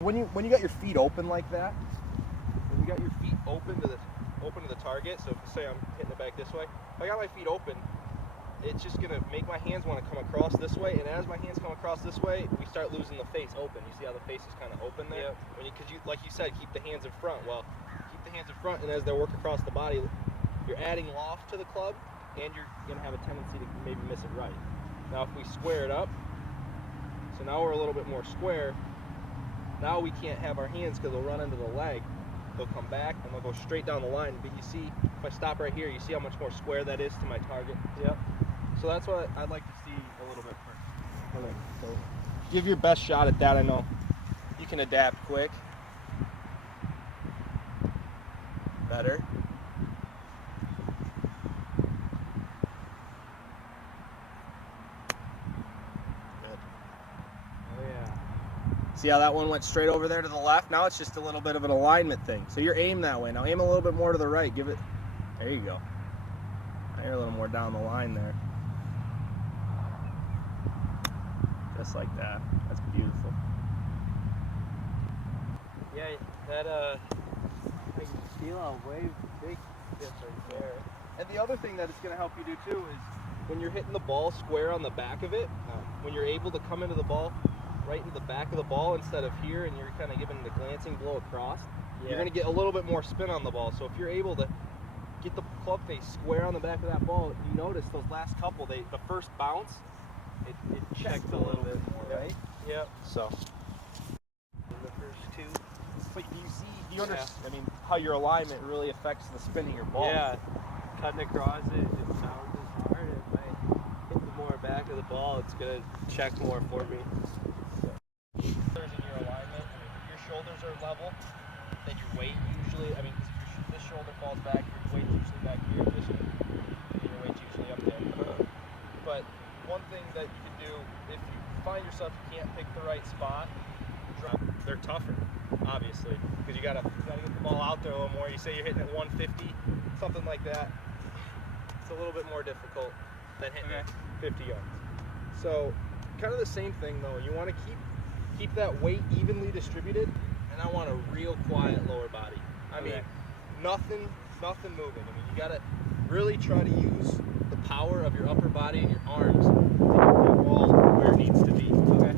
When you got your feet open like that, when you got your feet open to the target, so say I'm hitting it back this way, if I got my feet open, it's just gonna make my hands want to come across this way, and as my hands come across this way, we start losing the face open. You see how the face is kind of open there? Yep. Because you, like you said, keep the hands in front. Well, keep the hands in front, and as they work across the body, you're adding loft to the club, and you're gonna have a tendency to maybe miss it right. Now, if we square it up, so now we're a little bit more square. Now we can't have our hands because they'll run into the leg. They'll come back and they'll go straight down the line. But you see, if I stop right here, you see how much more square that is to my target? Yep. So that's what I'd like to see a little bit first. So give your best shot at that. I know you can adapt quick. Better. See how that one went straight over there to the left? Now it's just a little bit of an alignment thing. So you're aimed that way. Now aim a little bit more to the right. Give it, there you go. Now you're a little more down the line there. Just like that. That's beautiful. Yeah, that I can feel a way big difference there. And the other thing that it's going to help you do too is when you're hitting the ball square on the back of it, when you're able to come into the ball right into the back of the ball instead of here, and you're kind of giving the glancing blow across, you're going to get a little bit more spin on the ball. So if you're able to get the club face square on the back of that ball, you notice those last couple, the first bounce, it checks a little bit more, right? Yep. So The first two. but do you understand, I mean, how your alignment really affects the spin of your ball? Yeah. Cutting across it sounds as hard. If I hit the more back of the ball, it's gonna check more for me. Shoulders in your alignment, I mean, if your shoulders are level, then your weight usually, I mean, if this shoulder falls back, your weight's usually back here, and your weight's usually up there. But one thing that you can do, if you find yourself you can't pick the right spot, they're tougher, obviously, because you gotta get the ball out there a little more. You say you're hitting at 150, something like that, it's a little bit more difficult than hitting 50 yards. So, kind of the same thing though. You want to keep that weight evenly distributed, and I want a real quiet lower body. I mean, nothing moving. I mean, you gotta really try to use the power of your upper body and your arms to get the ball where it needs to be. Okay.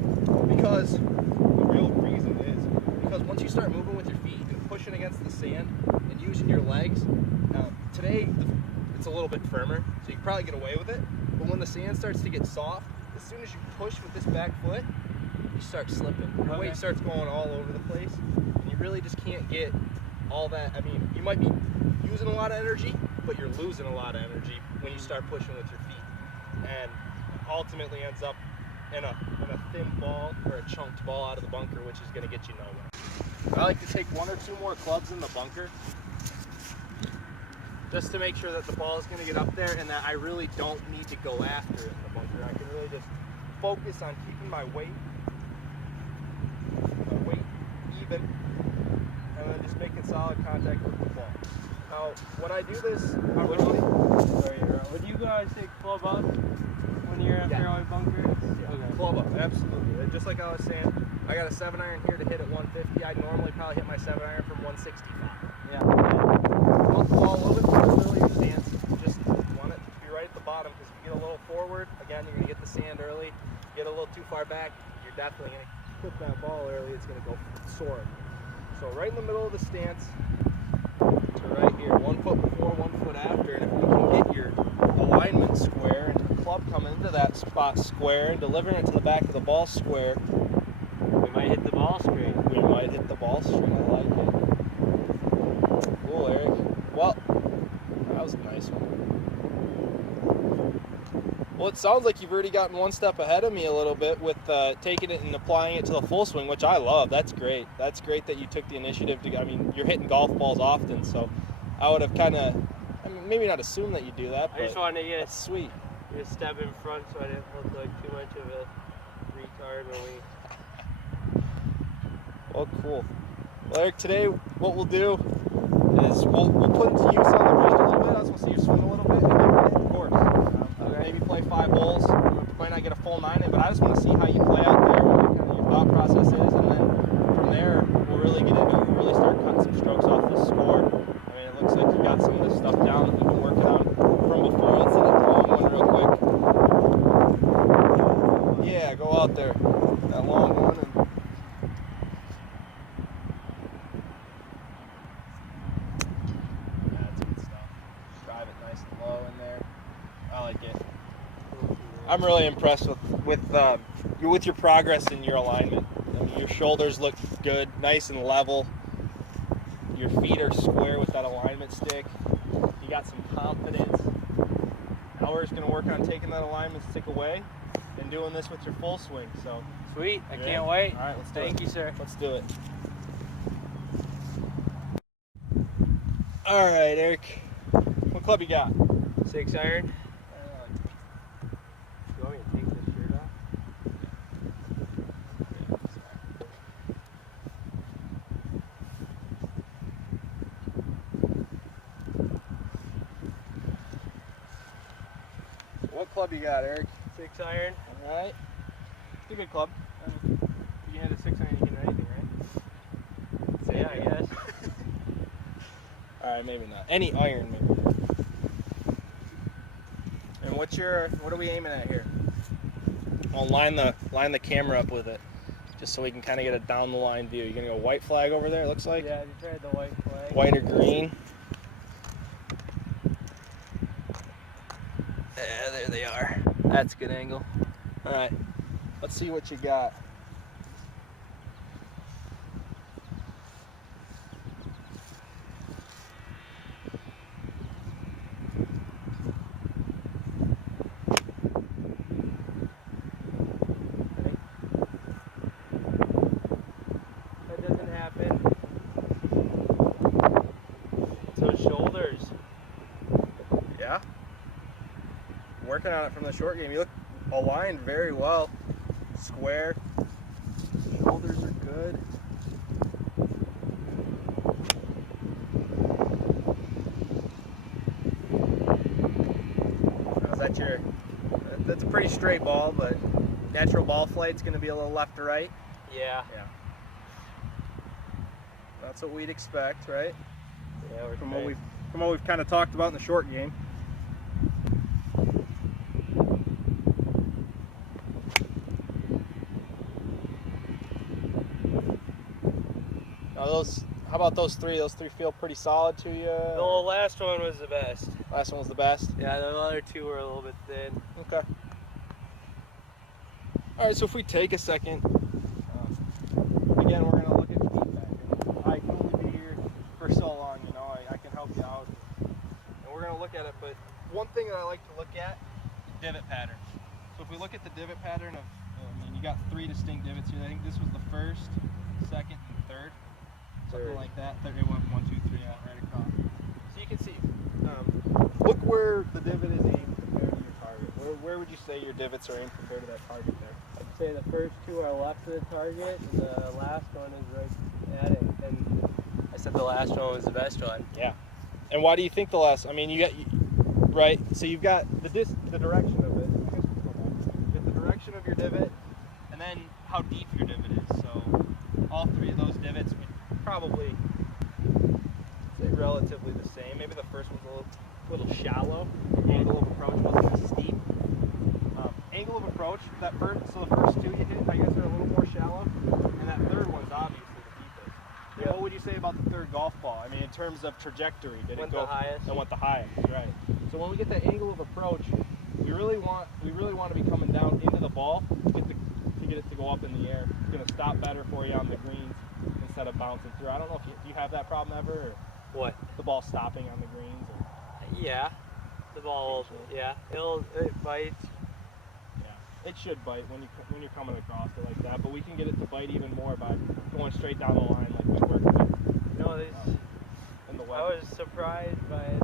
Because the real reason is because once you start moving with your feet and pushing against the sand and using your legs, today it's a little bit firmer, so you can probably get away with it. But when the sand starts to get soft, as soon as you push with this back foot, you start slipping. Your weight starts going all over the place, and you really just can't get all that. I mean, you might be using a lot of energy, but you're losing a lot of energy when you start pushing with your feet, and ultimately ends up in a thin ball or a chunked ball out of the bunker, which is going to get you nowhere. I like to take one or two more clubs in the bunker, just to make sure that the ball is going to get up there and that I really don't need to go after it in the bunker. I can really just focus on keeping my weight even, and then just making solid contact with the ball. Now, when I do this, Would you guys take club up when you're at fairway bunker? Yeah. Okay. Club up, absolutely. Just like I was saying, I got a 7-iron here to hit at 150. I'd normally probably hit my 7-iron from 165. Yeah. Want the ball a little bit further early your stance. Just want it to be right at the bottom, because if you get a little forward, again, you're going to get the sand early. Get a little too far back, you're definitely going to hit that ball early. It's going to go soaring. So right in the middle of the stance to right here, 1 foot before, 1 foot after, and if we can get your alignment square and your club coming into that spot square and delivering it to the back of the ball square, we might hit the ball straight. We might hit the ball straight. I like it. Cool, Eric. Well, that was a nice one. Well, it sounds like you've already gotten one step ahead of me a little bit with taking it and applying it to the full swing, which I love. That's great. That's great that you took the initiative to, I mean, you're hitting golf balls often, so I would have kind of, I mean, maybe not assumed that you do that, but I just wanted to get that's sweet. a step in front so I didn't look like too much of a retard when we... Well, cool. Well, Eric, today what we'll do is we'll put into use on the range a little bit. I just want to see you swing a little bit and then hit the course. Maybe play 5 holes. We might not get a full 9 in, but I just want to see how you play out there, what kind of your thought process is, and then from from there, we'll really get into it. We'll really start cutting some strokes off this score. I mean, it looks like you got some of this stuff down that we've been working on from before. Let's see that long one real quick. Yeah, go out there. That long one. And that's good stuff. Drive it nice and low in there. I like it. I'm really impressed with your progress in your alignment. I mean, your shoulders look good, nice and level. Your feet are square with that alignment stick. You got some confidence. Now we're just going to work on taking that alignment stick away and doing this with your full swing. So Sweet. I you can't ready? wait. All right, let's do it. Thank you, sir. Let's do it. All right, Eric. What club you got? 6 iron. You want me to take this shirt off? What club you got, Eric? 6 iron. All right. It's a good club. You can hit a 6 iron, you can hit anything, right? Yeah, I guess. All right, maybe not. Any iron, maybe. And what are we aiming at here? I'll line the camera up with it, just so we can kind of get a down the line view. You're gonna go white flag over there. It looks like. Yeah, you tried the white flag. White or green. Yeah, there they are. That's a good angle. All right, let's see what you got. That doesn't happen. So shoulders. Yeah. Working on it from the short game. You look aligned very well. Square. Shoulders are good. Now, is that that's a pretty straight ball, but natural ball flight's going to be a little left to right. Yeah. Yeah. That's what we'd expect, right? Yeah, we're From straight. what we've kind of talked about in the short game. Now how about those three? Those three feel pretty solid to you? The last one was the best. Last one was the best? Yeah, the other two were a little bit thin. Okay. All right, so if we take a second, again, we're going to look at feedback. I can only be here for so long, you know, I can help you out. And we're going to look at it, but one thing that I like to look at is divot pattern. So if we look at the divot pattern of, you got 3 distinct divots here. I think this was the first, second, and third. Something like that. It went 1, 2, 3 out right across. So you can see, look where the divot is aimed compared to your target. Where would you say your divots are aimed compared to that target there? I'd say the first two are left of the target, and the last one is right at it. And I said the last one was the best one. Yeah. And why do you think the last? I mean, right. So you've got the direction of it. You get the direction of your divot, and then how deep your divot is. So all 3 of those divots would probably say relatively the same. Maybe the first one's a little shallow. The angle of approach wasn't as steep. Angle of approach, the first 2 you hit, I guess, are a little more shallow, and that third one's obviously the deepest. Yeah. What would you say about the third golf ball? I mean, in terms of trajectory, did it go the highest? It went the highest, right? So when we get that angle of approach, we really want to be coming down into the ball to get it to go up in the air. It's going to stop better for you on the greens instead of bouncing through. I don't know if do you have that problem ever, or What? the ball stopping on the greens. Or, Yeah. The ball, yeah. It bites. yeah, it should bite when you're coming across it like that. But we can get it to bite even more by going straight down the line like we worked with. No, in the I was surprised by it.